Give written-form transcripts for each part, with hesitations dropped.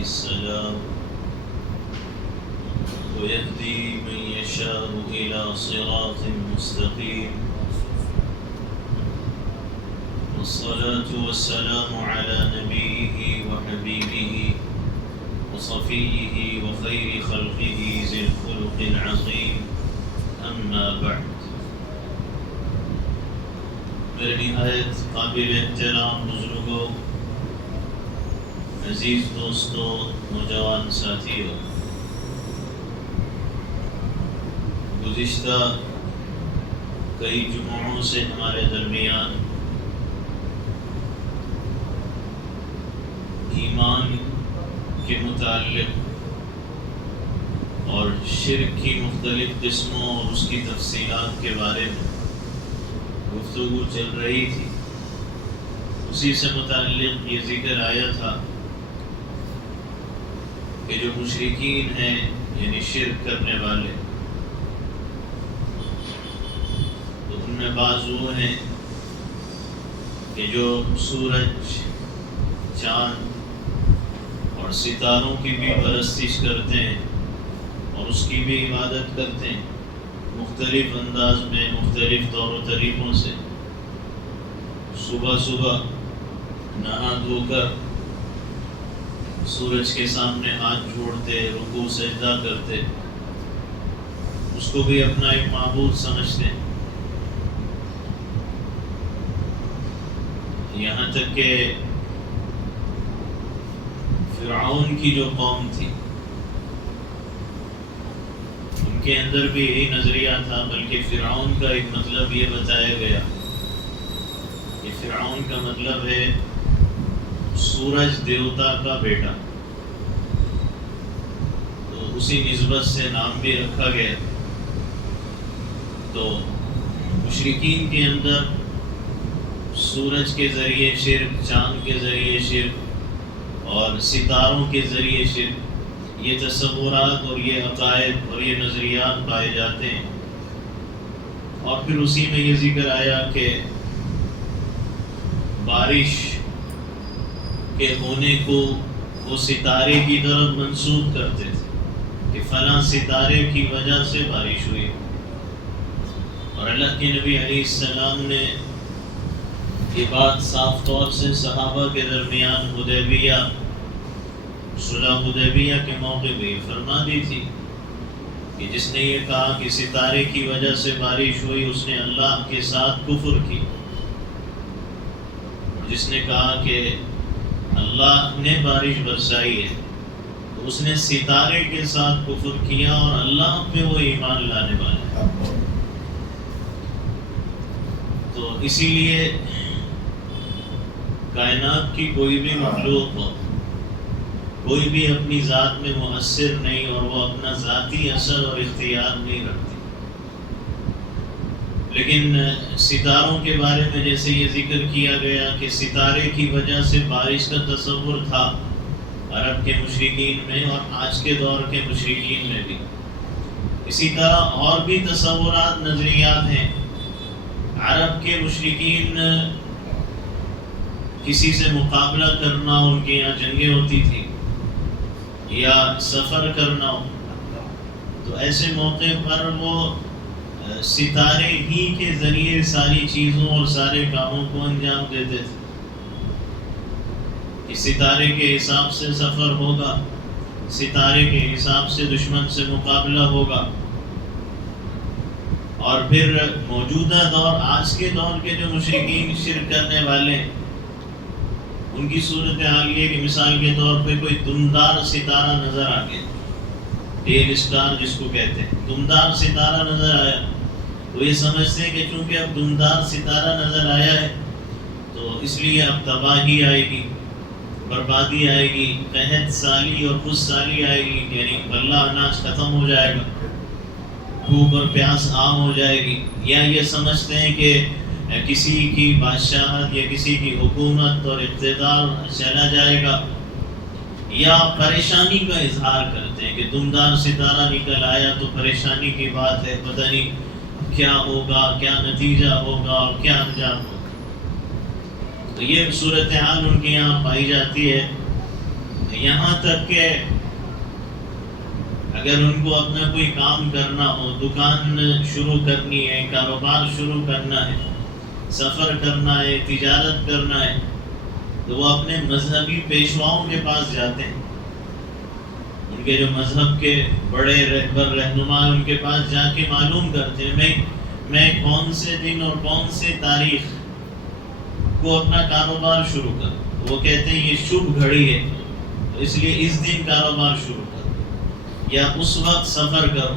السلام ويهدي من يشاء إلى صراط مستقيم والصلاة والسلام على نبيه وحبيبه وصفيه وخير خلقه ذي الخلق العظيم أما بعد. میرے نہایت قابل احترام بزرگوں، عزیز دوستوں، نوجوان ساتھیوں، گزشتہ کئی جمعوں سے ہمارے درمیان ایمان کے متعلق اور شرک کی مختلف قسموں اور اس کی تفصیلات کے بارے میں گفتگو چل رہی تھی. اسی سے متعلق یہ ذکر آیا تھا کہ جو مشرکین ہیں یعنی شرک کرنے والے، تو ان میں بعض وہ ہیں کہ جو سورج، چاند اور ستاروں کی بھی پرستش کرتے ہیں اور اس کی بھی عبادت کرتے ہیں، مختلف انداز میں، مختلف طور و طریقوں سے. صبح صبح نہا دھو کر سورج کے سامنے ہاتھ جوڑتے، رکوع سجدہ کرتے، اس کو بھی اپنا ایک معبود سمجھتے ہیں. یہاں تک کہ فرعون کی جو قوم تھی ان کے اندر بھی یہی نظریہ تھا، بلکہ فرعون کا ایک مطلب یہ بتایا گیا کہ فرعون کا مطلب ہے سورج دیوتا کا بیٹا، تو اسی نسبت سے نام بھی رکھا گیا. تو مشرکین کے اندر سورج کے ذریعے شرک، چاند کے ذریعے شرک اور ستاروں کے ذریعے شرک، یہ تصورات اور یہ عقائد اور یہ نظریات پائے جاتے ہیں. اور پھر اسی میں یہ ذکر آیا کہ بارش کے ہونے کو وہ ستارے کی طرف منسوب کرتے تھے کہ فلاں ستارے کی وجہ سے بارش ہوئی. اور اللہ کے نبی علیہ السلام نے یہ بات صاف طور سے صحابہ کے درمیان صلح حدیبیہ کے موقع پہ فرما دی تھی کہ جس نے یہ کہا کہ ستارے کی وجہ سے بارش ہوئی، اس نے اللہ کے ساتھ کفر کی. جس نے کہا کہ اللہ نے بارش برسائی ہے، تو اس نے ستارے کے ساتھ کفر کیا اور اللہ پہ وہ ایمان لانے والے. تو اسی لیے کائنات کی کوئی بھی مخلوق ہو، کوئی بھی اپنی ذات میں مؤثر نہیں اور وہ اپنا ذاتی اثر اور اختیار نہیں رکھتی. لیکن ستاروں کے بارے میں جیسے یہ ذکر کیا گیا کہ ستارے کی وجہ سے بارش کا تصور تھا عرب کے مشرکین میں اور آج کے دور کے مشرکین میں بھی. اسی طرح اور بھی تصورات، نظریات ہیں. عرب کے مشرکین کسی سے مقابلہ کرنا، ان کے یہاں جنگیں ہوتی تھی یا سفر کرنا ہو، تو ایسے موقع پر وہ ستارے ہی کے ذریعے ساری چیزوں اور سارے کاموں کو انجام دیتے تھے کہ ستارے کے حساب سے سفر ہوگا، ستارے کے حساب سے دشمن سے مقابلہ ہوگا. اور پھر موجودہ دور، آج کے دور کے جو مشرکین شرک کرنے والے ہیں، ان کی صورتحال یہ کہ مثال کے طور پہ کوئی دمدار ستارہ نظر آ گیا، ٹیل اسٹار جس کو کہتے ہیں، دمدار ستارہ نظر آیا، تو یہ سمجھتے ہیں کہ چونکہ اب دمدار ستارہ نظر آیا ہے تو اس لیے اب تباہی آئے گی، بربادی آئے گی، قحط سالی اور خود سالی آئے گی، یعنی غلہ اناج ختم ہو جائے گا، بھوک اور پیاس عام ہو جائے گی. یا یہ سمجھتے ہیں کہ کسی کی بادشاہت یا کسی کی حکومت اور اقتدار چلا جائے گا، یا پریشانی کا اظہار کرتے ہیں کہ دمدار ستارہ نکل آیا تو پریشانی کی بات ہے، پتہ نہیں کیا ہوگا، کیا نتیجہ ہوگا اور کیا انجام ہوگا. تو یہ صورتحال ان کے یہاں پائی جاتی ہے. یہاں تک کہ اگر ان کو اپنا کوئی کام کرنا ہو، دکان شروع کرنی ہے، کاروبار شروع کرنا ہے، سفر کرنا ہے، تجارت کرنا ہے، تو وہ اپنے مذہبی پیشواؤں کے پاس جاتے ہیں، ان کے جو مذہب کے بڑے رہبر رہنما ان کے پاس جا کے معلوم کرتے ہیں میں کون سے دن اور کون سے تاریخ کو اپنا کاروبار شروع کروں. وہ کہتے ہیں یہ شبھ گھڑی ہے، اس لیے اس دن کاروبار شروع کرو، یا اس وقت سفر کرو.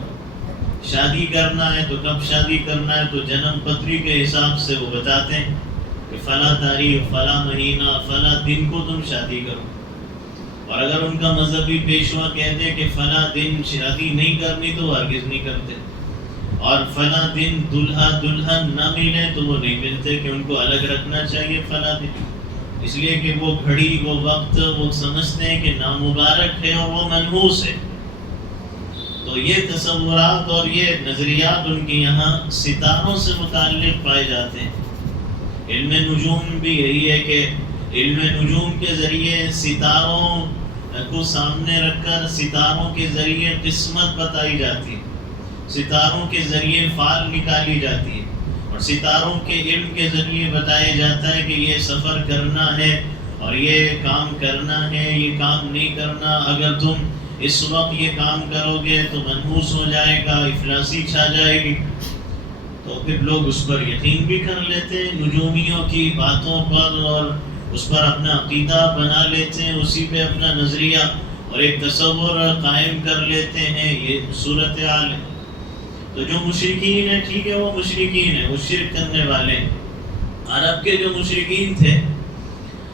شادی کرنا ہے تو کب شادی کرنا ہے، تو جنم پتری کے حساب سے وہ بتاتے ہیں کہ فلاں تاریخ، فلاں مہینہ، فلاں دن کو تم شادی کرو. اور اگر ان کا مذہبی پیشوا کہتے ہیں کہ فلاں دن شادی نہیں کرنی تو وہ ہرگز نہیں کرتے، اور فلاں دن دلہا دلہن نہ ملے تو وہ نہیں ملتے، کہ ان کو الگ رکھنا چاہیے فلاں دن، اس لیے کہ وہ گھڑی، وہ وقت وہ سمجھتے ہیں کہ نامبارک ہے اور وہ منحوس ہے. تو یہ تصورات اور یہ نظریات ان کے یہاں ستاروں سے متعلق پائے جاتے ہیں. علم نجوم بھی یہی ہے کہ علم نجوم کے ذریعے ستاروں کو سامنے رکھ کر ستاروں کے ذریعے قسمت بتائی جاتی ہے، ستاروں کے ذریعے فال نکالی جاتی ہے، اور ستاروں کے علم کے ذریعے بتایا جاتا ہے کہ یہ سفر کرنا ہے اور یہ کام کرنا ہے، یہ کام نہیں کرنا، اگر تم اس وقت یہ کام کرو گے تو منحوس ہو جائے گا، افلاسی چھا جائے گی. تو پھر لوگ اس پر یقین بھی کر لیتے ہیں، نجومیوں کی باتوں پر، اور اس پر اپنا عقیدہ بنا لیتے ہیں، اسی پہ اپنا نظریہ اور ایک تصور قائم کر لیتے ہیں. یہ صورتحال ہے. تو جو مشرکین ہیں، ٹھیک ہے وہ مشرکین ہیں، وہ شرک کرنے والے ہیں. عرب کے جو مشرکین تھے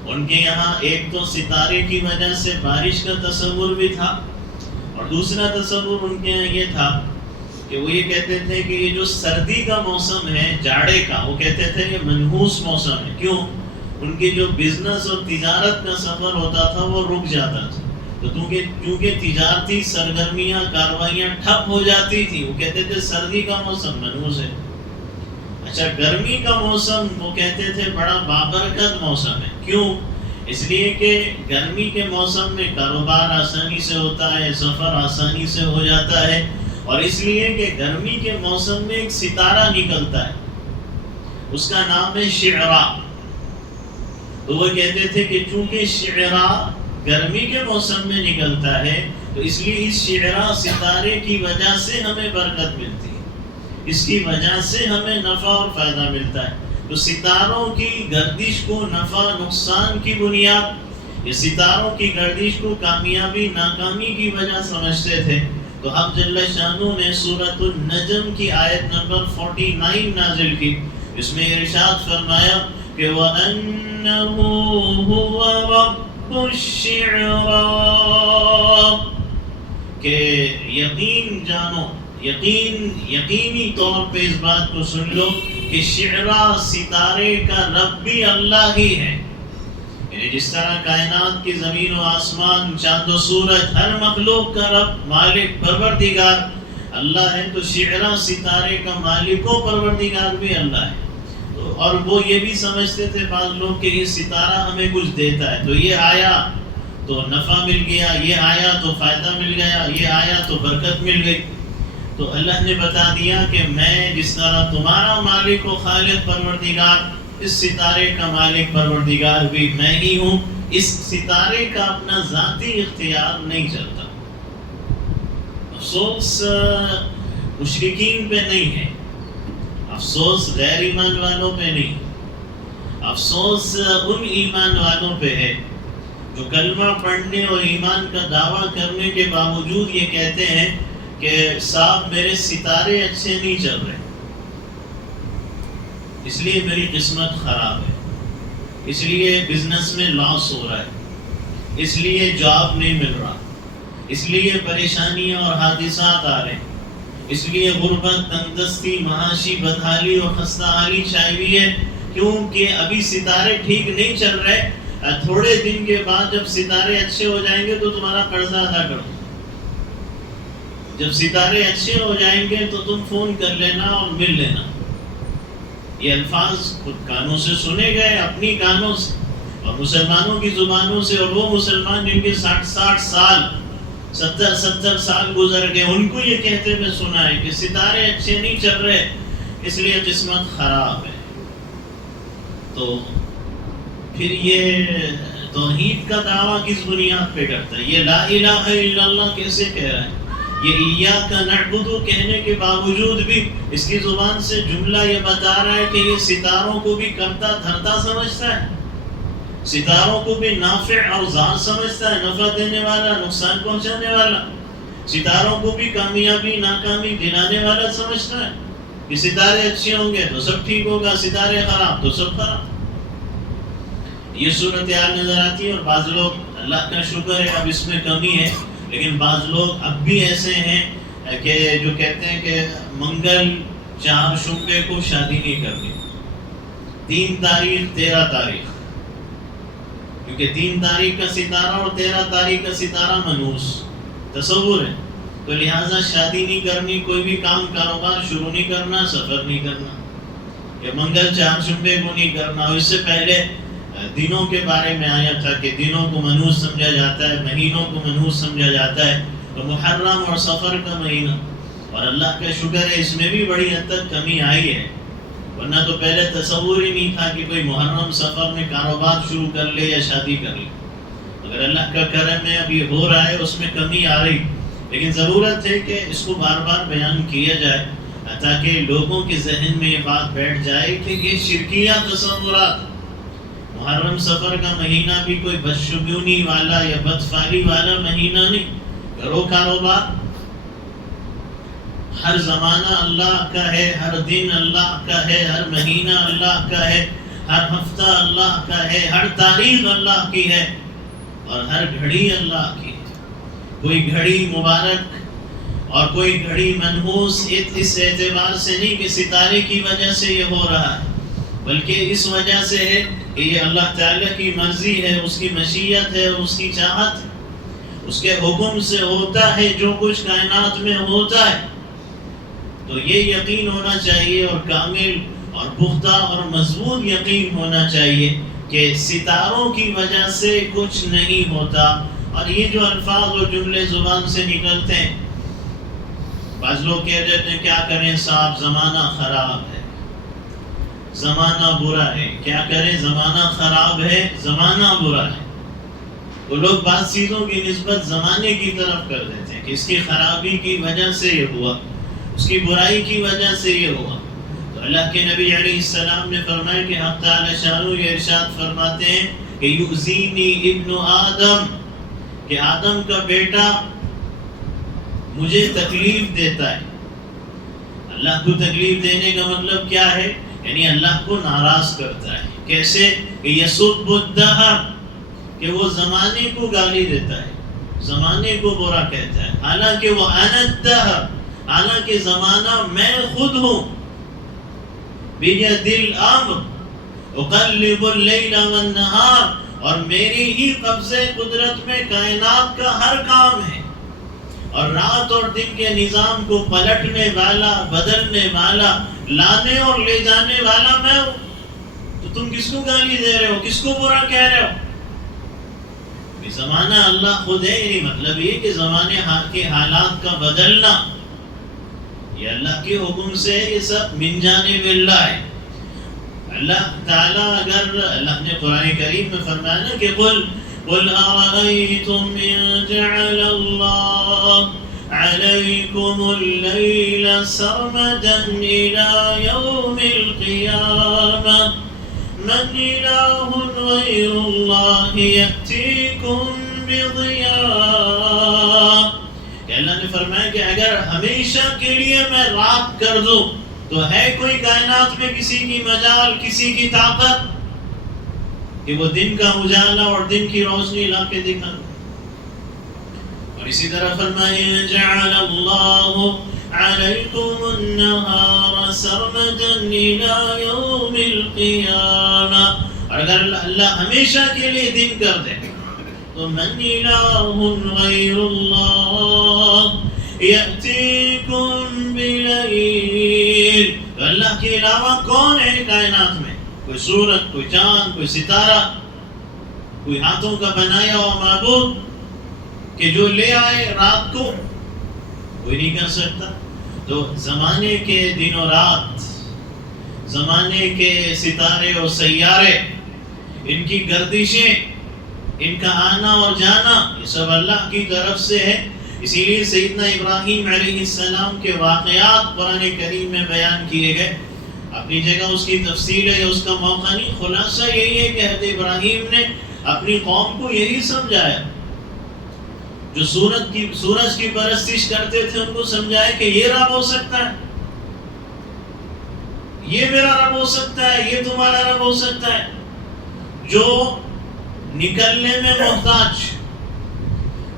ان کے یہاں ایک تو ستارے کی وجہ سے بارش کا تصور بھی تھا، اور دوسرا تصور ان کے یہاں یہ تھا کہ وہ یہ کہتے تھے کہ یہ جو سردی کا موسم ہے، جاڑے کا، وہ کہتے تھے یہ منحوس موسم ہے. کیوں؟ ان کی جو بزنس اور تجارت کا سفر ہوتا تھا وہ رک جاتا تھا. تو کیونکہ تجارتی سرگرمیاں، کاروائیاں ٹھپ ہو جاتی تھی، وہ کہتے تھے سردی کا موسم منحوس ہے. اچھا، گرمی کا موسم وہ کہتے تھے بڑا بابرکت موسم ہے. کیوں؟ اس لیے کہ گرمی کے موسم میں کاروبار آسانی سے ہوتا ہے، سفر آسانی سے ہو جاتا ہے، اور اس لیے کہ گرمی کے موسم میں ایک ستارہ نکلتا ہے، اس کا نام ہے شعرا. تو وہ کہتے تھے کہ چونکہ شعرا گرمی کے موسم میں نکلتا ہے تو اس لیے اس شعرا ستارے کی وجہ سے ہمیں برکت ملتی ہے، اس کی وجہ سے ہمیں نفع اور فائدہ ملتا ہے. تو ستاروں کی گردش کو نفع نقصان کی بنیاد، یہ ستاروں کی گردش کو کامیابی ناکامی کی وجہ سمجھتے تھے. تو حق جل شانہ نے سورۃ النجم کی آیت نمبر 49 نازل کی، اس میں ارشاد فرمایا کہ وَأَنَّهُ هُوَ رَبُّ الشِّعْرَى، کہ یقین جانو، یقینی طور پہ اس بات کو سن لو کہ شعرا ستارے کا رب بھی اللہ ہی ہے. یعنی جس طرح کائنات کی زمین و آسمان، چاند و سورج، ہر مخلوق کا رب، مالک، پروردگار اللہ ہے، تو شعرا ستارے کا مالک و پروردگار بھی اللہ ہے. اور وہ یہ بھی سمجھتے تھے بعض لوگ کہ یہ ستارہ ہمیں کچھ دیتا ہے، تو یہ آیا تو نفع مل گیا، یہ آیا تو فائدہ مل گیا، یہ آیا تو برکت مل گئی. تو اللہ نے بتا دیا کہ میں جس طرح تمہارا مالک و خالق پروردگار، اس ستارے کا مالک پروردگار بھی میں ہی ہوں. اس ستارے کا اپنا ذاتی اختیار نہیں چلتا. افسوس مشرکین پہ نہیں ہے، افسوس غیر ایمان والوں پہ نہیں، افسوس ان ایمان والوں پہ ہے جو کلمہ پڑھنے اور ایمان کا دعویٰ کرنے کے باوجود یہ کہتے ہیں کہ صاحب میرے ستارے اچھے نہیں چل رہے، اس لیے میری قسمت خراب ہے، اس لیے بزنس میں لاس ہو رہا ہے، اس لیے جاب نہیں مل رہا، اس لیے پریشانیاں اور حادثات آ رہے ہیں، اس لیے غربت، تندرستی، معاشی بدحالی اور خستہ حالی چھائی ہوئی ہے. کیونکہ ابھی ستارے ٹھیک نہیں چل رہے. تھوڑے دن کے بعد جب ستارے اچھے ہو جائیں گے تو تمہارا قرضہ ادا کر دو. جب ستارے اچھے ہو جائیں گے تو تم فون کر لینا اور مل لینا. یہ الفاظ خود کانوں سے سنے گئے، اپنی کانوں سے، اور مسلمانوں کی زبانوں سے، اور وہ مسلمان جن کے 60 سال 70 سال گزر گئے، ان کو یہ کہتے ہوئے سنا ہے کہ ستارے اچھے نہیں چل رہے، اس لیے قسمت خراب ہے۔ تو پھر یہ توحید کا دعویٰ کس بنیاد پہ کرتا ہے؟ یہ لا الہ الا اللہ کیسے کہہ رہا ہے؟ یہ ایاک نعبد کہنے کے باوجود بھی اس کی زبان سے جملہ یہ بتا رہا ہے کہ یہ ستاروں کو بھی کرتا دھرتا سمجھتا ہے، ستاروں کو بھی نافع اور ضار سمجھتا ہے، نفع دینے والا نقصان پہنچانے والا، ستاروں کو بھی کامیابی ناکامی دلانے والا سمجھتا ہے کہ ستارے اچھے ہوں گے تو سب ٹھیک ہوگا، ستارے خراب تو سب خراب۔ یہ صورتحال نظر آتی ہے، اور بعض لوگ، اللہ کا شکر ہے اب اس میں کمی ہے، لیکن بعض لوگ اب بھی ایسے ہیں کہ جو کہتے ہیں کہ منگل 4 شنبے کو شادی نہیں کرنی، 3 تاریخ 13 تاریخ، کیونکہ 3 تاریخ کا ستارہ اور 13 تاریخ کا ستارہ منحوس تصور ہے، تو لہٰذا شادی نہیں کرنی، کوئی بھی کام کاروبار شروع نہیں کرنا، سفر نہیں کرنا، یا منگل 4 شنبے کو نہیں کرنا۔ اور اس سے پہلے دنوں کے بارے میں آیا تھا کہ دنوں کو منحوس سمجھا جاتا ہے، مہینوں کو منحوس سمجھا جاتا ہے، تو محرم اور صفر کا مہینہ، اور اللہ کا شکر ہے اس میں بھی بڑی حد تک کمی آئی ہے، ورنہ تو پہلے تصور ہی نہیں تھا کہ کوئی محرم صفر میں کاروبار شروع کر لے یا شادی کر لے۔ اگر اللہ کا کرم ہے اب یہ ہو رہا ہے، اس میں کمی آ رہی، لیکن ضرورت ہے کہ اس کو بار بار بیان کیا جائے تاکہ لوگوں کے ذہن میں یہ بات بیٹھ جائے کہ یہ شرکیہ تصورات، محرم صفر کا مہینہ بھی کوئی بدشگونی والا یا بدفعلی والا مہینہ نہیں، کرو کاروبار، ہر زمانہ اللہ کا ہے، ہر دن اللہ کا ہے، ہر مہینہ اللہ کا ہے، ہر ہفتہ اللہ کا ہے، ہر تاریخ اللہ کی ہے، اور ہر گھڑی اللہ کی ہے۔ کوئی گھڑی مبارک اور کوئی گھڑی منحوس اس اعتبار سے نہیں کہ ستارے کی وجہ سے یہ ہو رہا ہے، بلکہ اس وجہ سے ہے کہ یہ اللہ تعالیٰ کی مرضی ہے، اس کی مشیت ہے، اس کی چاہت ہے، اس کے حکم سے ہوتا ہے جو کچھ کائنات میں ہوتا ہے۔ تو یہ یقین ہونا چاہیے، اور کامل اور پختہ اور مضبوط یقین ہونا چاہیے کہ ستاروں کی وجہ سے کچھ نہیں ہوتا۔ اور یہ جو الفاظ اور جملے زبان سے نکلتے ہیں، بعض لوگ کہہ دیتے ہیں کیا کریں صاحب زمانہ خراب ہے، زمانہ برا ہے، کیا کریں زمانہ خراب ہے، زمانہ برا ہے۔ وہ لوگ بعض چیزوں کی نسبت زمانے کی طرف کر دیتے ہیں کہ اس کی خرابی کی وجہ سے یہ ہوا، اس کی برائی کی وجہ سے یہ ہوا۔ تو اللہ کے نبی علیہ السلام نے فرمایا کہ حق تعالی شانہ یہ ارشاد فرماتے ہیں کہ یؤذینی ابن آدم، کہ آدم کا بیٹا مجھے تکلیف دیتا ہے۔ اللہ کو تکلیف دینے کا مطلب کیا ہے؟ یعنی اللہ کو ناراض کرتا ہے۔ کیسے؟ کہ یسب الدہر، کہ وہ زمانے کو گالی دیتا ہے، زمانے کو برا کہتا ہے، حالانکہ وہ انا الدہر، حالانکہ زمانہ میں خود ہوں۔ بیدِ الامر اقلب اللیل والنہار، اور میری ہی قبضے قدرت میں کائنات کا ہر کام ہے، اور رات اور دن کے نظام کو پلٹنے والا، بدلنے والا، لانے اور لے جانے والا میں ہوں۔ تو تم کس کو گالی دے رہے ہو، کس کو برا کہہ رہے ہو؟ زمانہ اللہ خود ہے، یعنی مطلب یہ کہ زمانے کے حالات کا بدلنا یہ اللہ کے حکم سے، یہ سب من جانب اللہ ہے۔ اللہ تعالیٰ اگر اللہ نے قرآن کریم میں فرمایا نا کہ قل ارأیتم ان جعل اللہ علیکم اللیل سرمدا الى یوم القیامہ من الہ غیر اللہ یأتیکم بضیاء، کہ اللہ نے فرمایا کہ اگر ہمیشہ کے لیے میں رات کر دوں تو ہے کوئی کائنات میں کسی کی مجال، کسی کی طاقت کہ وہ دن کا اجالا اور دن کی روشنی لا کے دکھا دے؟ اور اسی طرح فرمائے جعل اللہ علیکم النہار سرمدا الی یوم القیامہ، اور اگر اللہ ہمیشہ کے لیے دن کر دے تو من الہ غیر اللہ یأتیکم بلیل، اللہ کے علاوہ کون ہے کائنات میں؟ کوئی سورج، کوئی چاند، کوئی ستارہ؟ کوئی ہاتھوں کا بنایا ہوا معبود کہ جو لے آئے رات کو، کوئی نہیں کر سکتا. تو زمانے کے دن و رات، زمانے کے ستارے اور سیارے، ان کی گردشیں، ان کا آنا اور جانا، یہ سب اللہ کی طرف سے ہے. اسی لیے سیدنا ابراہیم علیہ السلام کے واقعات قرآن کریم میں بیان کیے گئے. اپنی جگہ اس کی تفصیل ہے، اس کا موقع نہیں. خلاصہ یہی ہے کہ حضرت ابراہیم نے اپنی قوم کو یہی سمجھایا. جو سورج کی پرستش کرتے تھے ان کو سمجھایا کہ یہ رب ہو سکتا ہے، یہ میرا رب ہو سکتا ہے، یہ تمہارا رب ہو سکتا ہے. جو نکلنے میں محتاج،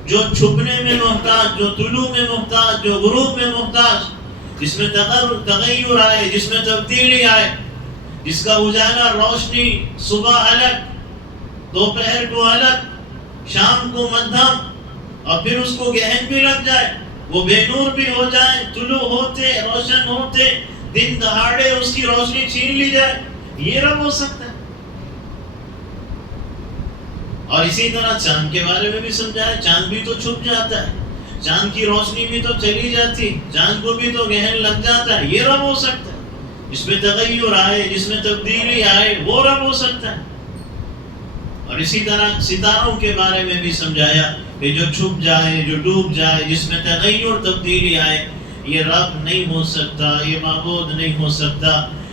جو چھپنے میں محتاج، جو طلوع میں محتاج، جو غروب میں محتاج، جس میں تغیر آئے، جس میں تبدیلی آئے، جس کا اجالا روشنی صبح الگ، دوپہر کو الگ، شام کو مدھم، اور پھر اس کو گہن بھی لگ جائے، وہ بے نور بھی ہو جائے، طلوع ہوتے روشن ہوتے دن دہاڑے اس کی روشنی چھین لی جائے، یہ رب ہو سکتا ہے. اور اسی طرح چاند کے بارے میں بھی سمجھایا. چاند بھی تو چھپ جاتا ہے، چاند کی روشنی بھی تو چلی جاتی، چاند کو بھی تو گہن لگ جاتا ہے، یہ رب ہو سکتا ہے. جس میں تغیر آئے، جس میں تبدیلی آئے، وہ رب ہو سکتا ہے. اور اسی طرح ستاروں کے بارے میں بھی سمجھایا کہ جو چھپ جائے، جو ڈوب جائے، جس میں تغیر تبدیلی آئے، یہ رب نہیں ہو سکتا، یہ معبود نہیں ہو سکتا،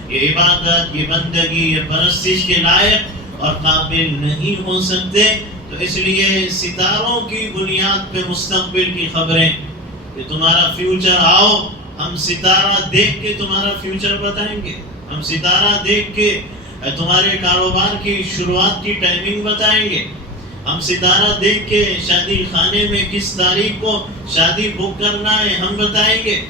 یہ عبادت، یہ بندگی، یہ پرستش کے لائق اور قابل نہیں ہو سکتے. تو اس لیے ستاروں کی بنیاد پہ مستقبل کی خبریں کہ تمہارا فیوچر، آؤ ہم ستارہ دیکھ کے تمہارا فیوچر بتائیں گے، ہم ستارہ دیکھ کے تمہارے کاروبار کی شروعات کی ٹائمنگ بتائیں گے، ہم ستارہ دیکھ کے شادی خانے میں کس تاریخ کو شادی بک کرنا ہے ہم بتائیں گے.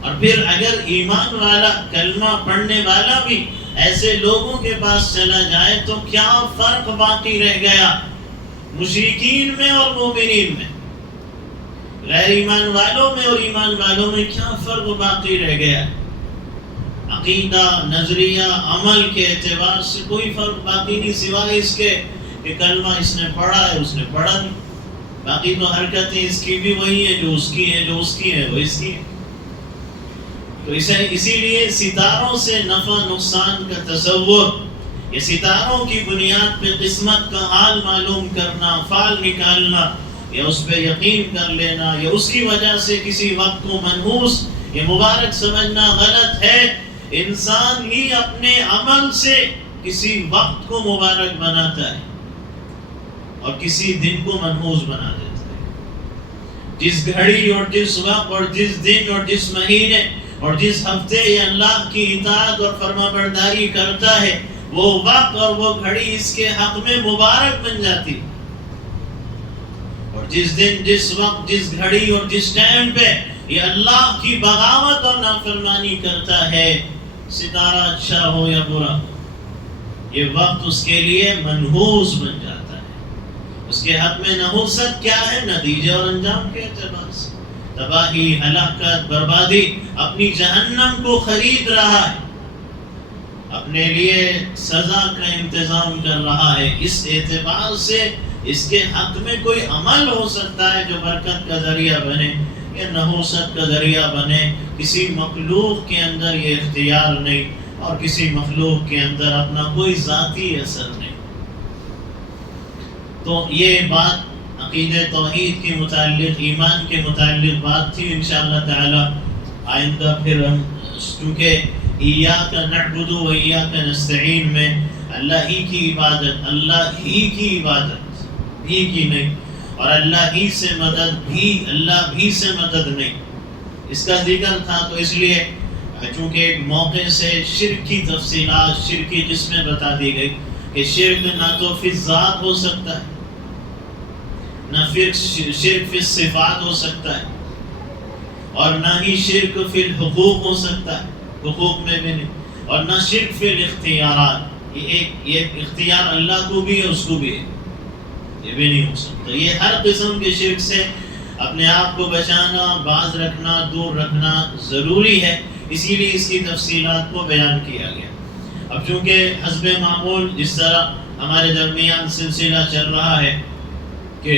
اور پھر اگر ایمان والا، کلمہ پڑھنے والا بھی ایسے لوگوں کے پاس چلا جائے تو کیا فرق باقی رہ گیا مشرکین میں اور مومنین میں؟ غیر ایمان والوں میں اور ایمان والوں میں کیا فرق باقی رہ گیا؟ عقیدہ، نظریہ، عمل کے اعتبار سے کوئی فرق باقی نہیں، سوائے اس کے کہ کلمہ اس نے پڑھا ہے، اس نے پڑھا نہیں. باقی تو حرکتیں اس کی بھی وہی ہیں جو اس کی ہیں، جو اس کی ہیں وہ اس کی ہیں. تو اسی لیے ستاروں سے نفع نقصان کا تصور، یہ ستاروں کی بنیاد پہ قسمت کا حال معلوم کرنا، فال نکالنا، یا اس پہ یقین کر لینا، یا اس کی وجہ سے کسی وقت کو منحوس یا مبارک سمجھنا غلط ہے. انسان ہی اپنے عمل سے کسی وقت کو مبارک بناتا ہے اور کسی دن کو منحوس بنا دیتا ہے. جس گھڑی اور جس وقت اور جس دن اور جس مہینے اور جس ہفتے یہ اللہ کی اطاعت اور فرما برداری کرتا ہے، وہ وقت اور وہ گھڑی اس کے حق میں مبارک بن جاتی. اور جس دن، جس وقت، جس گھڑی اور جس ٹائم پہ یہ اللہ کی بغاوت اور نافرمانی کرتا ہے، ستارہ اچھا ہو یا برا، یہ وقت اس کے لیے منحوس بن جاتا ہے. اس کے حق میں نحوست کیا ہے؟ نتیجے اور انجام کے اعتبار سے تباہی، ہلاکت، بربادی، اپنی جہنم کو خرید رہا ہے، اپنے لیے سزا کا انتظام کر رہا ہے. اس اعتبار سے اس کے حق میں کوئی عمل ہو سکتا ہے جو برکت کا ذریعہ بنے یا نحوست کا ذریعہ بنے. کسی مخلوق کے اندر یہ اختیار نہیں اور کسی مخلوق کے اندر اپنا کوئی ذاتی اثر نہیں. تو یہ بات عقیدہ توحید کے متعلق، ایمان کے متعلق بات تھی. انشاءاللہ تعالی آئندہ پھر ہم، کیونکہ ایاک نعبد و ایاک نستعین میں اللہ ہی کی عبادت، اللہ ہی کی عبادت ہی کی نہیں، اور اللہ ہی سے مدد بھی، اللہ بھی سے مدد نہیں، اس کا ذکر تھا. تو اس لیے چونکہ ایک موقع سے شرک کی تفصیلات، شرک کی قسمیں بتا دی گئی کہ شرک نہ تو فی الذات ہو سکتا ہے، نہ شرک فی الصفات ہو سکتا ہے، اور نہ ہی شرک فی الحقوق ہو سکتا ہے، حقوق میں بھی نہیں، اور نہ شرک فی الاختیارات. یہ اختیار اللہ کو بھی ہے، اس کو بھی ہے، یہ بھی نہیں ہو سکتا. یہ ہر قسم کے شرک سے اپنے آپ کو بچانا، باز رکھنا، دور رکھنا ضروری ہے. اسی لیے اس کی تفصیلات کو بیان کیا گیا. اب چونکہ حسب معمول جس طرح ہمارے درمیان سلسلہ چل رہا ہے کہ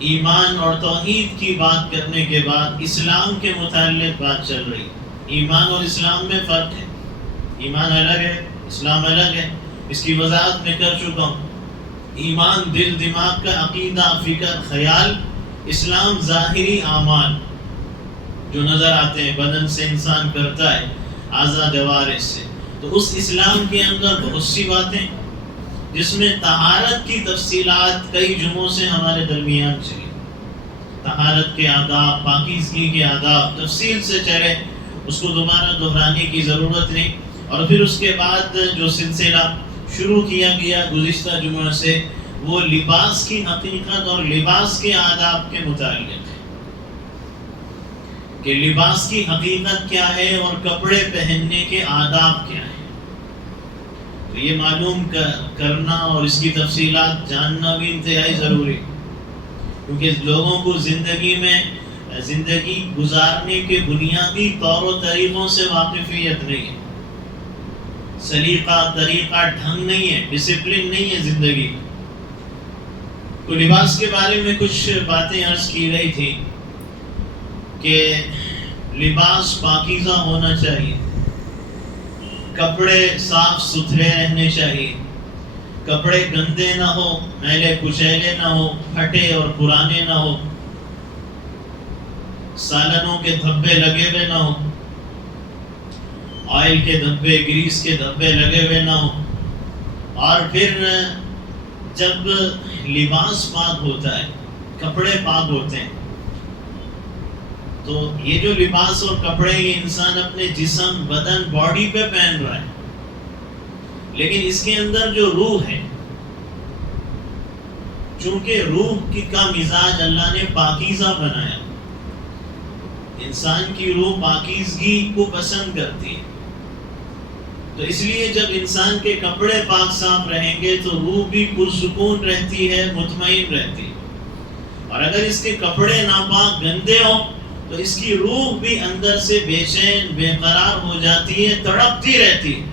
ایمان اور توحید کی بات کرنے کے بعد اسلام کے متعلق بات چل رہی. ایمان اور اسلام میں فرق ہے. ایمان الگ ہے، اسلام الگ ہے. اس کی وضاحت میں کر چکا ہوں. ایمان دل دماغ کا عقیدہ، فکر، خیال. اسلام ظاہری اعمال جو نظر آتے ہیں، بدن سے انسان کرتا ہے، اعضاء جوارح سے. تو اس اسلام کے اندر بہت سی باتیں جس میں طہارت کی تفصیلات کئی جمعوں سے ہمارے درمیان چلی. طہارت کے آداب، پاکیزگی کے آداب تفصیل سے چلے، اس کو دوبارہ دہرانے کی ضرورت نہیں. اور پھر اس کے بعد جو سلسلہ شروع کیا گیا گزشتہ جمعہ سے، وہ لباس کی حقیقت اور لباس کے آداب کے متعلق ہے کہ لباس کی حقیقت کیا ہے اور کپڑے پہننے کے آداب کیا ہیں. تو یہ معلوم کرنا اور اس کی تفصیلات جاننا بھی انتہائی ضروری، کیونکہ لوگوں کو زندگی گزارنے کے بنیادی طور و طریقوں سے واقفیت نہیں ہے. سلیقہ، طریقہ، ڈھنگ نہیں ہے، ڈسپلن نہیں ہے زندگی. تو لباس کے بارے میں کچھ باتیں عرض کی گئی تھی کہ لباس پاکیزہ ہونا چاہیے، کپڑے صاف ستھرے رہنے چاہیے، کپڑے گندے نہ ہو، میلے کچیلے نہ ہو، پھٹے اور پرانے نہ ہو، سالنوں کے دھبے لگے ہوئے نہ ہو، آئل کے دھبے، گریس کے دھبے لگے ہوئے نہ ہو. اور پھر جب لباس پاک ہوتا ہے، کپڑے پاک ہوتے ہیں، تو یہ جو لباس اور کپڑے یہ انسان اپنے جسم، بدن، باڈی پہ پہن رہا ہے، لیکن اس کے اندر جو روح ہے، چونکہ روح کا مزاج اللہ نے پاکیزہ بنایا، انسان کی روح پاکیزگی کو پسند کرتی ہے. تو اس لیے جب انسان کے کپڑے پاک صاف رہیں گے تو روح بھی پرسکون رہتی ہے، مطمئن رہتی ہے. اور اگر اس کے کپڑے ناپاک گندے ہوں تو اس کی روح بھی اندر سے بے چین، بے قرار ہو جاتی ہے، تڑپتی رہتی ہے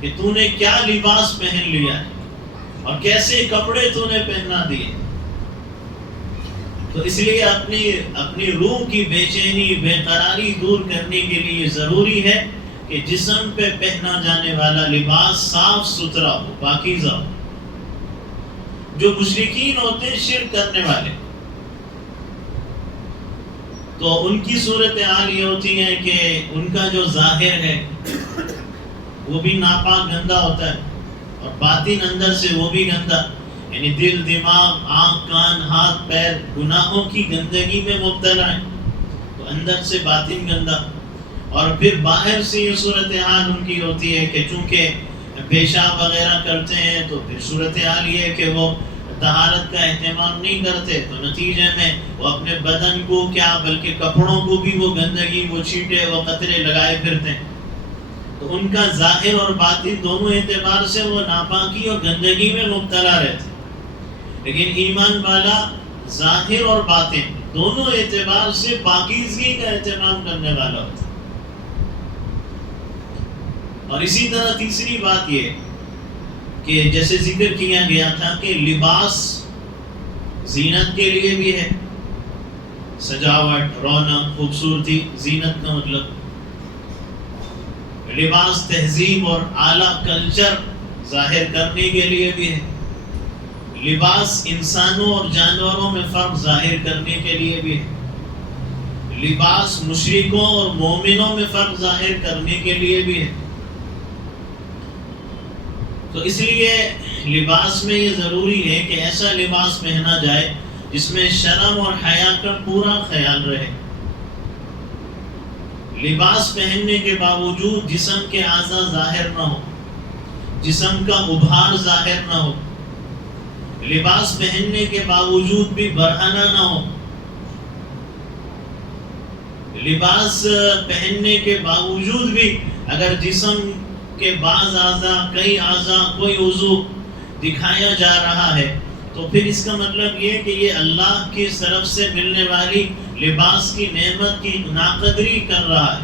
کہ تو نے کیا لباس پہن لیا ہے اور کیسے کپڑے تو نے پہنا دیے. تو اس لیے اپنی روح کی بے چینی، بے قراری دور کرنے کے لیے ضروری ہے کہ جسم پہ پہنا جانے والا لباس صاف ستھرا ہو، پاکیزہ ہو. جو مشرکین ہوتے ہیں، شرک کرنے والے، تو ان کی صورتحال یہ ہوتی ہے کہ ان کا جو ظاہر ہے وہ بھی ناپاک گندا ہوتا ہے، اور باطن اندر سے وہ بھی گندا، یعنی دل، دماغ، آنکھ، کان، ہاتھ، پیر گناہوں کی گندگی میں مبتلا ہے، تو اندر سے باطن گندا. اور پھر باہر سے یہ صورتحال ان کی ہوتی ہے کہ چونکہ پیشاب وغیرہ کرتے ہیں تو پھر صورتحال یہ ہے کہ وہ طہارت کا اہتمام نہیں کرتے، تو نتیجے میں وہ اپنے بدن کو کیا بلکہ کپڑوں کو بھی وہ گندگی، وہ چھینٹے، وہ قطرے لگائے پھرتے ہیں. تو ان کا ظاہر اور باطن دونوں اعتبار سے وہ ناپاکی اور گندگی میں مبتلا رہتے. لیکن ایمان والا ظاہر اور باطن دونوں اعتبار سے پاکیزگی کا اہتمام کرنے والا ہوتا ہے. اور اسی طرح تیسری بات یہ کہ جیسے ذکر کیا گیا تھا کہ لباس زینت کے لیے بھی ہے، سجاوٹ، رونق، خوبصورتی. زینت کا مطلب لباس تہذیب اور اعلیٰ کلچر ظاہر کرنے کے لیے بھی ہے. لباس انسانوں اور جانوروں میں فرق ظاہر کرنے کے لیے بھی ہے. لباس مشرکوں اور مومنوں میں فرق ظاہر کرنے کے لیے بھی ہے. تو اس لیے لباس میں یہ ضروری ہے کہ ایسا لباس پہنا جائے جس میں شرم اور حیا کا پورا خیال رہے. لباس پہننے کے باوجود جسم کے اعضاء ظاہر نہ ہو، جسم کا ابھار ظاہر نہ ہو. لباس پہننے کے باوجود بھی برہنہ نہ ہو. لباس پہننے کے باوجود بھی اگر جسم کے بعض اعضاء، کئی اعضاء، کوئی عضو دکھایا جا رہا ہے تو پھر اس کا مطلب یہ کہ یہ اللہ کی طرف سے ملنے والی لباس کی نعمت کی ناقدری کر رہا ہے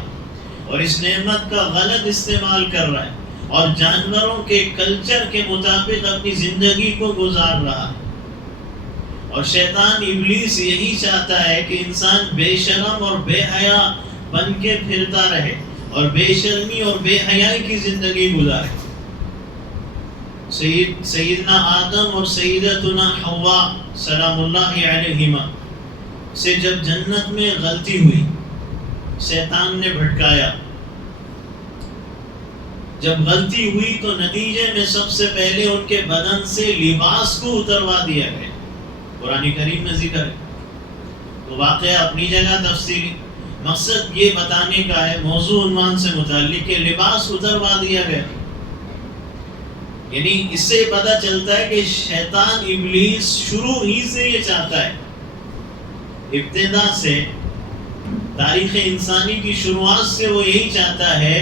اور اس نعمت کا غلط استعمال کر رہا ہے. اور جانوروں کے کلچر کے مطابق اپنی زندگی کو گزار رہا ہے. اور شیطان ابلیس یہی چاہتا ہے کہ انسان بے شرم اور بے حیا بن کے پھرتا رہے اور بے شرمی اور بے حیائی کی زندگی گزارے. سیدنا آدم اور سیدتنا حوا سلام اللہ علیہما سے جب جنت میں غلطی ہوئی، شیطان نے بھٹکایا. جب غلطی ہوئی تو نتیجے میں سب سے پہلے ان کے بدن سے لباس کو اتروا دیا گیا. قرآن کریم میں ذکر ہے. تو واقعہ اپنی جگہ تفصیلی، مقصد یہ بتانے کا ہے موضوع عنوان سے متعلق کہ لباس اتروا دیا گیا. یعنی اس سے پتہ چلتا ہے کہ شیطان ابلیس شروع ہی سے یہ چاہتا ہے، ابتدا سے، تاریخ انسانی کی شروعات سے وہ یہی چاہتا ہے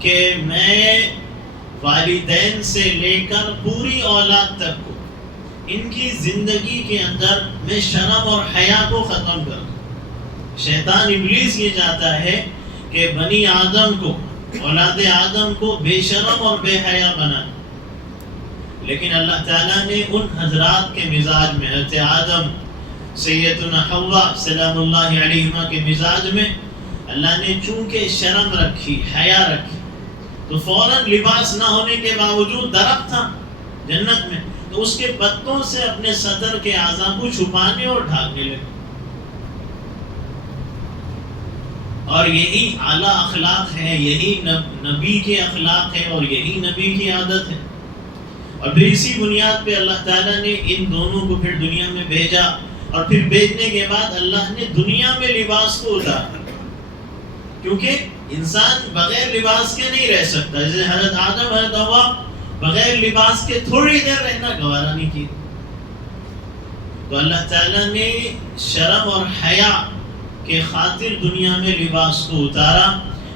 کہ میں والدین سے لے کر پوری اولاد تک کو ان کی زندگی کے اندر میں شرم اور حیا کو ختم کروں. شیطان ابلیس یہ چاہتا ہے کہ بنی آدم کو، اولاد آدم کو بے شرم اور بے حیا بنا. لیکن اللہ تعالیٰ نے ان حضرات کے مزاج میں، حضرت آدم، سیدنا حوا سلام اللہ علیہما کے مزاج میں اللہ نے چونکہ شرم رکھی، حیا رکھی، تو فوراً لباس نہ ہونے کے باوجود درخت تھا جنت میں، تو اس کے پتوں سے اپنے سطر کے اعضاء کو چھپانے اور ڈھانکنے لگے. اور یہی اعلیٰ اخلاق ہے، یہی نبی کے اخلاق ہے اور یہی نبی کی عادت ہے. اور پھر اسی بنیاد پہ اللہ تعالیٰ نے ان دونوں کو پھر دنیا میں بھیجا، اور پھر بھیجنے کے بعد اللہ نے دنیا میں لباس کو اتارا، کیونکہ انسان بغیر لباس کے نہیں رہ سکتا. جیسے حضرت آدم، حضرت حوا بغیر لباس کے تھوڑی دیر رہنا گوارا نہیں کی. تو اللہ تعالیٰ نے شرم اور حیا کے خاطر دنیا میں لباس کو اتارا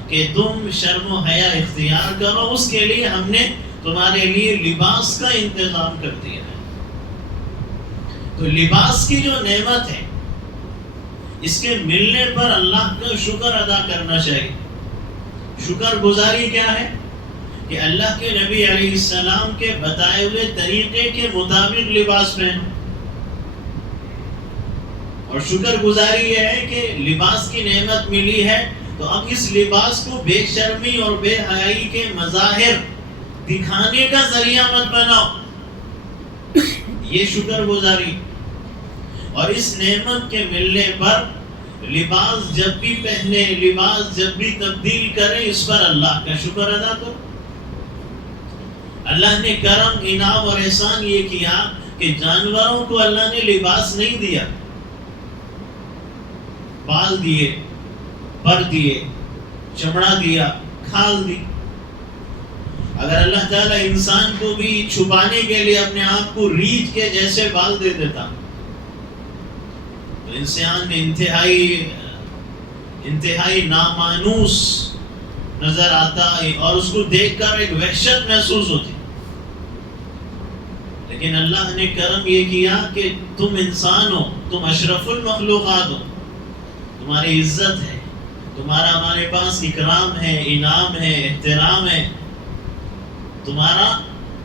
کہ تم شرم و حیا اختیار کرو. اس کے لیے ہم نے تمہارے لیے لباس کا انتظام کر دیا ہے. تو لباس کی جو نعمت ہے، اس کے ملنے پر اللہ کا شکر ادا کرنا چاہیے. شکر گزاری کیا ہے کہ اللہ کے نبی علیہ السلام کے بتائے ہوئے طریقے کے مطابق لباس پہنو. اور شکر گزاری یہ ہے کہ لباس کی نعمت ملی ہے تو اب اس لباس کو بے شرمی اور بے حیائی کے مظاہر دکھانے کا ذریعہ مت بناؤ. یہ شکر گزاری. اور اس نعمت کے ملنے پر لباس جب بھی پہنے، لباس جب بھی تبدیل کرے، اس پر اللہ کا شکر ادا کرو. اللہ نے کرم، انعام اور احسان یہ کیا کہ جانوروں کو اللہ نے لباس نہیں دیا، بال دیے، پر دیے، چمڑا دیا، کھال دی. اگر اللہ تعالیٰ انسان کو بھی چھپانے کے لیے اپنے آپ کو ریچھ کے جیسے بال دے دیتا تو انسان انتہائی نامانوس نظر آتا اور اس کو دیکھ کر ایک وحشت محسوس ہوتی. لیکن اللہ نے کرم یہ کیا کہ تم انسان ہو، تم اشرف المخلوقات ہو، تمہاری عزت ہے، تمہارا ہمارے پاس اکرام ہے، انعام ہے، احترام ہے، تمہارا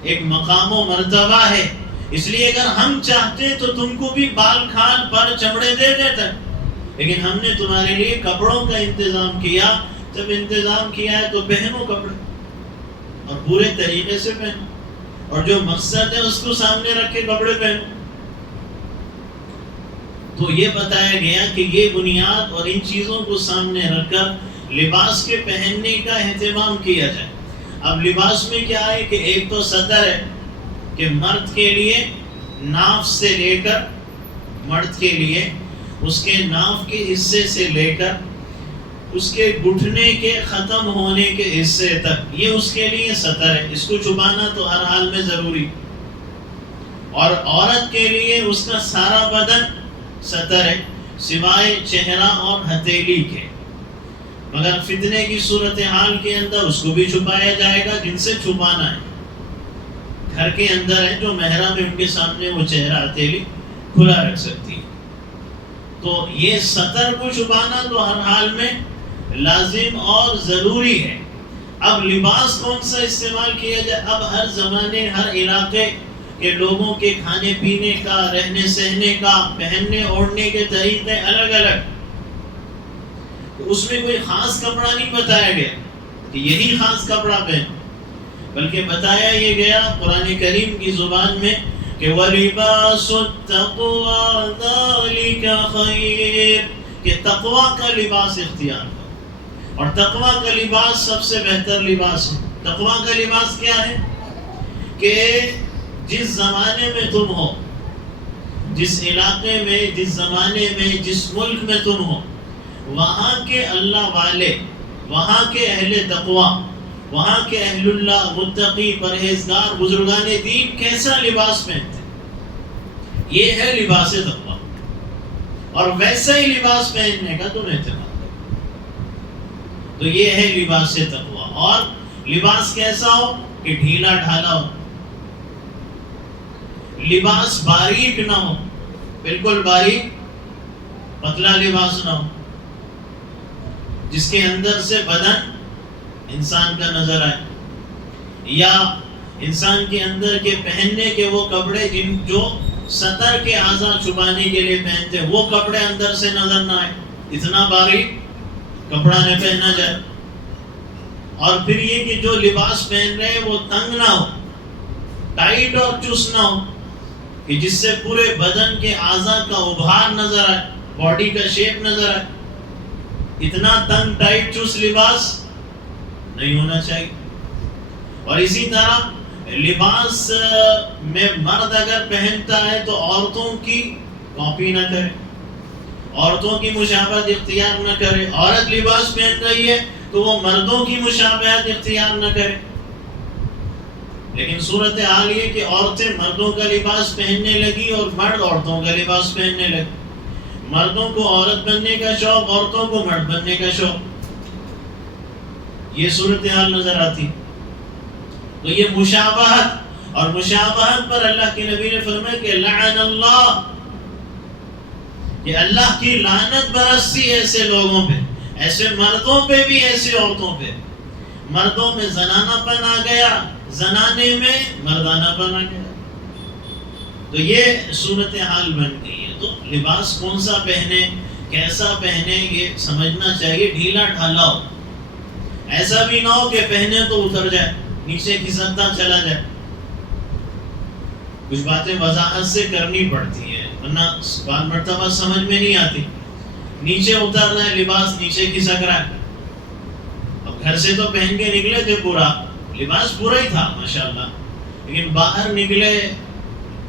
ایک مقام و مرتبہ ہے. اس لیے اگر ہم چاہتے تو تم کو بھی بال، کھال، پر، چمڑے دے دیتے، لیکن ہم نے تمہارے لیے کپڑوں کا انتظام کیا. جب انتظام کیا ہے تو پہنو کپڑے، اور پورے طریقے سے پہنو، اور جو مقصد ہے اس کو سامنے رکھ کے کپڑے پہنو. تو یہ بتایا گیا کہ یہ بنیاد اور ان چیزوں کو سامنے رکھ کر لباس کے پہننے کا اہتمام کیا جائے. اب لباس میں کیا ہے کہ ایک تو سطر ہے کہ مرد کے لیے ناف سے لے کر، مرد کے لیے اس کے ناف کے حصے سے لے کر اس کے گھٹنے کے ختم ہونے کے حصے تک، یہ اس کے لیے سطر ہے. اس کو چھپانا تو ہر حال میں ضروری. اور عورت کے لیے اس کا سارا بدن سطر ہے سوائے چہرہ اور ہتھیلی کے. مگر فتنے کی صورتحال کے اندر اس کو بھی چھپایا جائے گا جن سے چھپانا ہے. گھر کے اندر ہے جو محرم ہے ان کے سامنے وہ چہرہ ہتھیلی کھلا رکھ سکتی ہے. تو یہ سطر کو چھپانا تو ہر حال میں لازم اور ضروری ہے. اب لباس کون سا استعمال کیا جائے؟ اب ہر زمانے ہر علاقے کے لوگوں کے کھانے پینے کا، رہنے سہنے کا، پہننے اوڑھنے کے طریقے الگ الگ، تو اس میں کوئی خاص کپڑا نہیں بتایا گیا کہ یہی خاص کپڑا پہن، بلکہ بتایا یہ گیا قرآن کریم کی زبان میں کہ وَلِبَاسُ التَّقْوَى ذَلِكَ خَيْرٌ، کہ تقوی کا لباس اختیار کرو، اور تقوی کا لباس سب سے بہتر لباس ہے۔ تقوی کا لباس کیا ہے؟ کہ جس زمانے میں تم ہو، جس علاقے میں، جس زمانے میں، جس ملک میں تم ہو، وہاں کے اللہ والے، وہاں کے اہل تقوی، وہاں کے اہل اللہ، متقی، پرہیزگار، بزرگان دین کیسا لباس پہنتے، یہ ہے لباس تقوی، اور ویسا ہی لباس پہننے کا تم اہتمام کرو، تو یہ ہے لباس تقوی۔ اور لباس کیسا ہو کہ ڈھیلا ڈھالا ہو، لباس باریک نہ ہو، بالکل باریک پتلا لباس نہ ہو، جس کے اندر سے بدن انسان کا نظر آئے، یا انسان کے اندر کے پہننے کے وہ کپڑے جن جو سطر کے اعضاء چھپانے کے لیے پہنتے، وہ کپڑے اندر سے نظر نہ آئے، اتنا باریک کپڑا نہ پہنا جائے۔ اور پھر یہ کہ جو لباس پہن رہے وہ تنگ نہ ہو، ٹائٹ اور چست نہ ہو، کہ جس سے پورے بدن کے اعضاء کا ابھار نظر آئے، باڈی کا شیپ نظر آئے، اتنا تنگ ٹائٹ چست لباس نہیں ہونا چاہیے۔ اور اسی طرح لباس میں مرد اگر پہنتا ہے تو عورتوں کی کاپی نہ کرے، عورتوں کی مشابہت اختیار نہ کرے، عورت لباس پہن رہی ہے تو وہ مردوں کی مشابہت اختیار نہ کرے۔ لیکن صورتحال یہ کہ عورتیں مردوں کا لباس پہننے لگی اور مرد عورتوں کا لباس پہننے لگے، مردوں کو عورت بننے کا شوق، عورتوں کو مرد بننے کا شوق، یہ صورتحال نظر آتی۔ تو یہ مشابہت، اور مشابہت پر اللہ کے نبی نے فرمایا کہ لعن اللہ، کہ اللہ کی لعنت برستی ایسے لوگوں پہ، ایسے مردوں پہ بھی، ایسے عورتوں پہ۔ مردوں میں زنانہ پن آ گیا، زنانے میں مردانہ پن آ گیا، تو یہ صورتحال بن گئی ہے۔ تو لباس کون سا پہنے، کیسا پہنے، یہ سمجھنا چاہیے، ڈھیلا ڈھالا ہو، ایسا بھی نہ ہو کہ پہنے تو اتر جائے، نیچے کھسکتا چلا جائے۔ کچھ باتیں وضاحت سے کرنی پڑتی ہیں ورنہ بعض مرتبہ سمجھ میں نہیں آتی۔ نیچے اتر رہا ہے لباس، نیچے کھسک رہا ہے۔ اب گھر سے تو پہن کے نکلے تھے، پورا لباس پورا ہی تھا ماشاءاللہ، لیکن باہر نکلے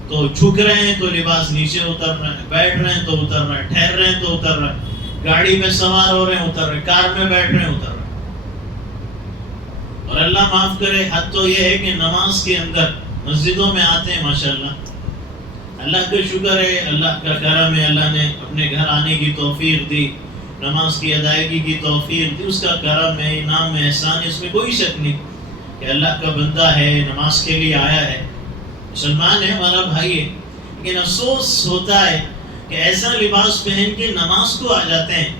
تو جھک رہے ہیں تو لباس نیچے اتر رہا ہے، بیٹھ رہے ہیں تو اتر رہا ہے، ٹھہر رہے ہیں تو اتر رہا ہے، گاڑی میں سوار ہو رہے ہیں اتر رہے ہیں، کار میں بیٹھ رہے ہیں اتر رہے ہیں۔ اور اللہ معاف کرے، حد تو یہ ہے کہ نماز کے اندر مسجدوں میں آتے ہیں ماشاءاللہ، اللہ کا شکر ہے، اللہ کا کرم ہے، اللہ نے اپنے گھر آنے کی توفیق دی، نماز کی ادائیگی کی توفیق دی، اس کا کرم ہے، انعام ہے، احسان ہے، اس میں کوئی شک نہیں کہ اللہ کا بندہ ہے، نماز کے لیے آیا ہے، مسلمان ہے، ہمارا بھائی ہے۔ لیکن افسوس ہوتا ہے کہ ایسا لباس پہن کے نماز کو آ جاتے ہیں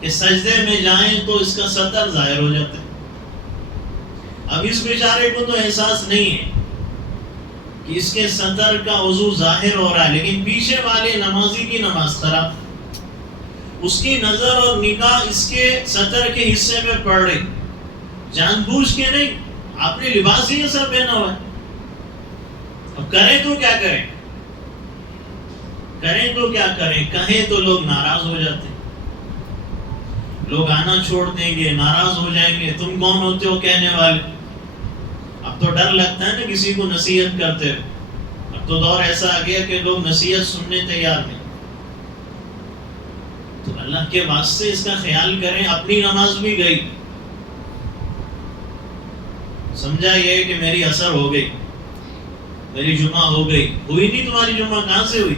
کہ سجدے میں جائیں تو اس کا سطر ظاہر ہو جاتا ہے۔ اب اس بیچارے کو تو احساس نہیں ہے کہ اس کے سطر کا عضو ظاہر ہو رہا ہے، لیکن پیچھے والے نمازی کی نماز خراب، اس کی نظر اور نگاہ اس کے سطر کے حصے میں پڑ رہی، جان بوجھ کے نہیں، آپ نے لباس ہی ایسا پہنا ہوا ہے۔ اب کریں تو کیا کریں، کریں تو کیا کریں، کہیں تو لوگ ناراض ہو جاتے ہیں، لوگ آنا چھوڑ دیں گے، ناراض ہو جائیں گے، تم کون ہوتے ہو کہنے والے۔ اب تو ڈر لگتا ہے نا کسی کو نصیحت کرتے ہوئے، اب تو دور ایسا آ گیا کہ لوگ نصیحت سننے تیار نہیں۔ تو اللہ کے واسطے اس کا خیال کریں، اپنی نماز بھی گئی، سمجھا یہ کہ میری اثر ہو گئی، میری جمعہ ہو گئی، ہوئی نہیں تمہاری جمعہ، کہاں سے ہوئی؟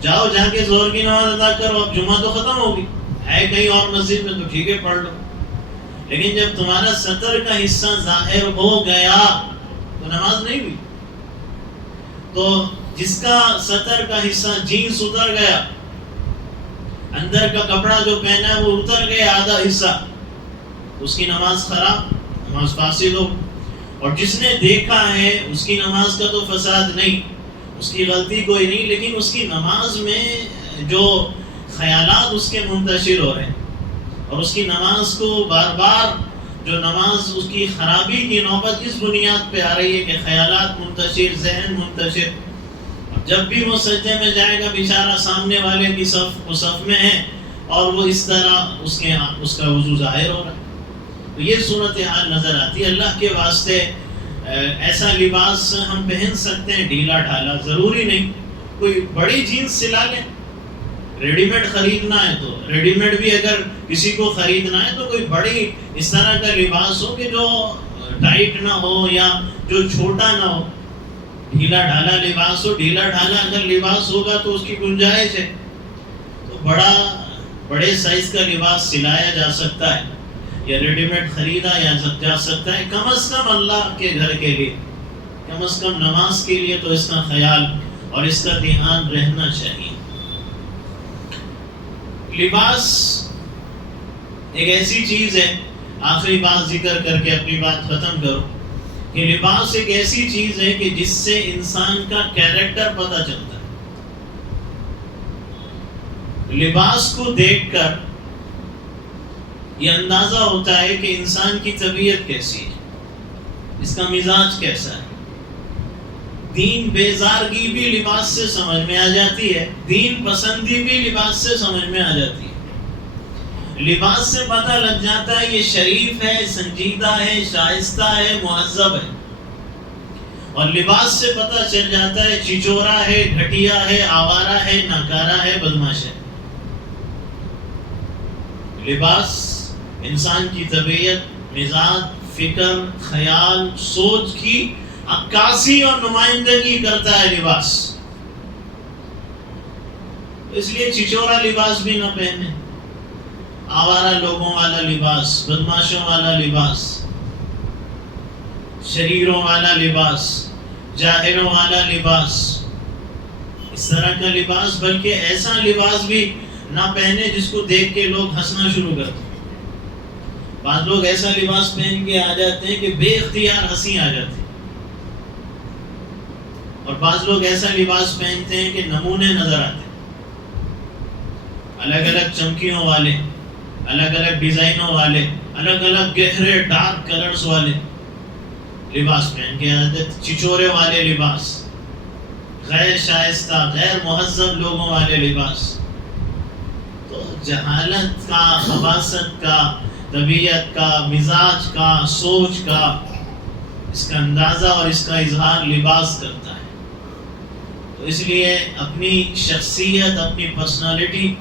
جاؤ جا کے ظہر کی نماز ادا کرو، اب جمعہ تو ختم ہوگی، ہے کہیں اور مسجد میں تو ٹھیک ہے پڑھ لو، لیکن جب تمہارا سطر کا حصہ ظاہر ہو گیا تو نماز نہیں ہوئی۔ تو جس کا سطر کا حصہ جینس اتر گیا، اندر کا کپڑا جو پہنا ہے وہ اتر گیا آدھا حصہ، اس کی نماز خراب، نماز فاسد ہو. اور جس نے دیکھا ہے اس کی نماز کا تو فساد نہیں، اس کی غلطی کوئی نہیں، لیکن اس کی نماز میں جو خیالات اس کے منتشر ہو رہے ہیں اور اس کی نماز کو بار بار جو نماز اس کی خرابی کی نوبت اس بنیاد پہ آ رہی ہے کہ خیالات منتشر، ذہن منتشر. جب بھی وہ سجدے میں جائے گا بیچارہ سامنے والے کی صف میں ہے اور وہ اس طرح اس کا وضو ظاہر ہو رہا ہے. تو یہ صورتحال نظر آتی ہے. اللہ کے واسطے ایسا لباس ہم پہن سکتے ہیں ڈھیلا ڈھالا، ضروری نہیں کوئی بڑی جینس سلا لیں. ریڈی میڈ خریدنا ہے تو ریڈی میڈ بھی اگر کسی کو خریدنا ہے تو کوئی بڑی اس طرح کا لباس ہو کہ جو ٹائٹ نہ ہو یا جو چھوٹا نہ ہو، ڈھیلا ڈھالا لباس ہو. ڈھیلا ڈھالا اگر لباس ہوگا تو اس کی گنجائش ہے، تو بڑے سائز کا لباس سلایا جا سکتا ہے یا ریڈی میڈ خریدا جا سکتا ہے. کم از کم اللہ کے گھر کے لیے، کم از کم نماز کے لیے تو اس کا خیال اور اس کا دھیان رہنا چاہیے. لباس ایک ایسی چیز ہے، آخری بات ذکر کر کے اپنی بات ختم کرو، کہ لباس ایک ایسی چیز ہے کہ جس سے انسان کا کیریکٹر پتہ چلتا ہے. لباس کو دیکھ کر یہ اندازہ ہوتا ہے کہ انسان کی طبیعت کیسی ہے، اس کا مزاج کیسا ہے. دین بیزارگی بھی لباس سے سمجھ میں آ جاتی ہے، دین پسندی بھی لباس سے سمجھ میں آ جاتی ہے. لباس سے پتہ لگ جاتا ہے یہ شریف ہے، سنجیدہ ہے، شائستہ ہے، مہذب ہے. اور لباس سے پتہ چل جاتا ہے چچورا ہے، گھٹیا ہے، آوارہ ہے، ناکارہ ہے، بدماش ہے. لباس انسان کی طبیعت، مزاج، فکر، خیال، سوچ کی عکاسی اور نمائندگی کرتا ہے لباس. اس لیے چچورا لباس بھی نہ پہنے، آوارہ لوگوں والا لباس، بدماشوں والا لباس، شریروں والا لباس، جاہلوں والا لباس، اس طرح کا لباس. بلکہ ایسا لباس بھی نہ پہنے جس کو دیکھ کے لوگ ہنسنا شروع کرتے. بعض لوگ ایسا لباس پہن کے آ جاتے ہیں کہ بے اختیار ہنسی آ جاتی، اور بعض لوگ ایسا لباس پہنتے ہیں کہ نمونے نظر آتے ہیں، الگ الگ چمکیوں والے، الگ الگ ڈیزائنوں والے، الگ الگ گہرے ڈارک کلرز والے لباس پہن کے آتے ہیں. چچورے والے لباس، غیر شائستہ، غیر مہذب لوگوں والے لباس. تو جہالت کا، خباثت کا، طبیعت کا، مزاج کا، سوچ کا، اس کا اندازہ اور اس کا اظہار لباس کرتا ہے. تو اس لیے اپنی شخصیت، اپنی پرسنالٹی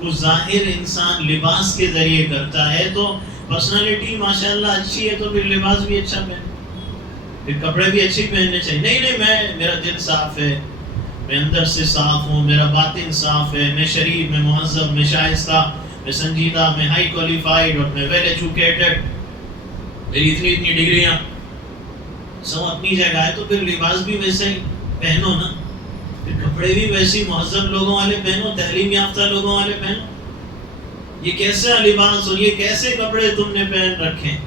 کو ظاہر انسان لباس کے ذریعے کرتا ہے. تو پرسنالٹی ماشاءاللہ اچھی ہے تو پھر لباس بھی اچھا پہنے، پھر کپڑے بھی اچھے پہننے چاہیے. نہیں میرا دل صاف ہے، میں اندر سے صاف ہوں، میرا باطن صاف ہے، میں شریف، میں مہذب، میں شائستہ، میں سنجیدہ، میں ہائی کوالیفائڈ اور میں ویل ایجوکیٹڈ، میری اتنی ڈگریاں، سب اپنی جگہ ہے. تو پھر لباس بھی ویسے ہی پہنو نا، پھر کپڑے بھی ویسے مہذب لوگوں والے پہنو، تعلیم یافتہ لوگوں والے پہنو. یہ کیسا لباس اور یہ کیسے کپڑے تم نے پہن رکھے ہیں؟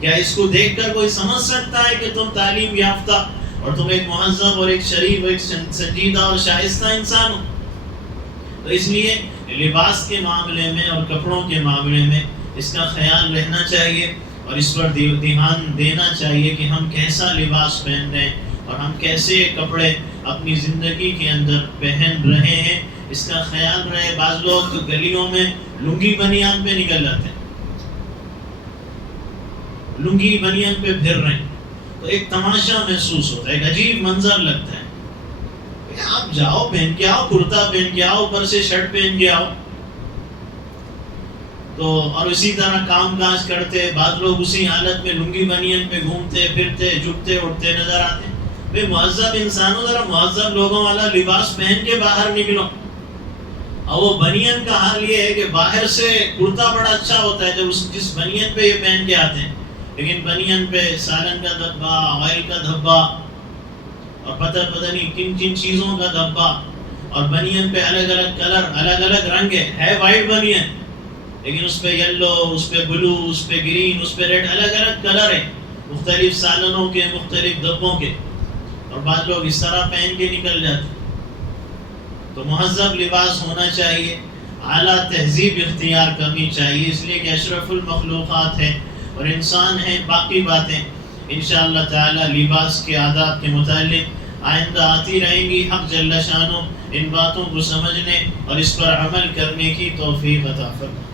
کیا اس کو دیکھ کر کوئی سمجھ سکتا ہے کہ تم تعلیم یافتہ اور تم ایک مہذب اور ایک شریف اور ایک سنجیدہ اور شائستہ انسان ہو؟ تو اس لیے لباس کے معاملے میں اور کپڑوں کے معاملے میں اس کا خیال رہنا چاہیے اور اس پر دھیان دینا چاہیے کہ ہم کیسا لباس پہن رہے ہیں اور ہم کیسے کپڑے اپنی زندگی کے اندر پہن رہے ہیں، اس کا خیال رہے. بعض لوگ تو گلیوں میں لنگی بنیان پہ نکل جاتے ہیں، لنگی بنیان پہ پھر رہے ہیں، تو ایک تماشا محسوس ہوتا ہے، ایک عجیب منظر لگتا ہے. آپ جاؤ پہن کے آؤ، کرتا پہن کے آؤ، اوپر سے شرٹ پہن کے آؤ. تو اور اسی طرح کام کاج کرتے بعض لوگ اسی حالت میں لنگی بنیان پہ گھومتے پھرتے، جھکتے اٹھتے نظر آتے ہیں. بھئی مہذب انسانوں، ذرا مہذب لوگوں والا لباس پہن کے باہر نکلو. اور وہ بنیان کا حال یہ ہے کہ باہر سے کرتا بڑا اچھا ہوتا ہے جب جس بنیان پہ یہ پہن کے آتے ہیں، لیکن بنیان پہ سالن کا دھبا، آئل کا دھبا اور پتہ نہیں کن چیزوں کا دھبا، اور بنیان پہ الگ الگ کلر، الگ الگ رنگ ہے وائٹ بنیان، لیکن اس پہ یلو، اس پہ بلو، اس پہ گرین، اس پہ ریڈ، الگ الگ کلر ہیں مختلف سالنوں کے، مختلف ڈبوں کے، اور بعض لوگ اس طرح پہن کے نکل جاتے. تو مہذب لباس ہونا چاہیے، اعلیٰ تہذیب اختیار کرنی چاہیے، اس لیے کہ اشرف المخلوقات ہیں اور انسان ہیں. باقی باتیں انشاءاللہ تعالی لباس کے آداب کے متعلق آئندہ آتی رہیں گی. حق جل شانہ ان باتوں کو سمجھنے اور اس پر عمل کرنے کی توفیق عطا فرمائے.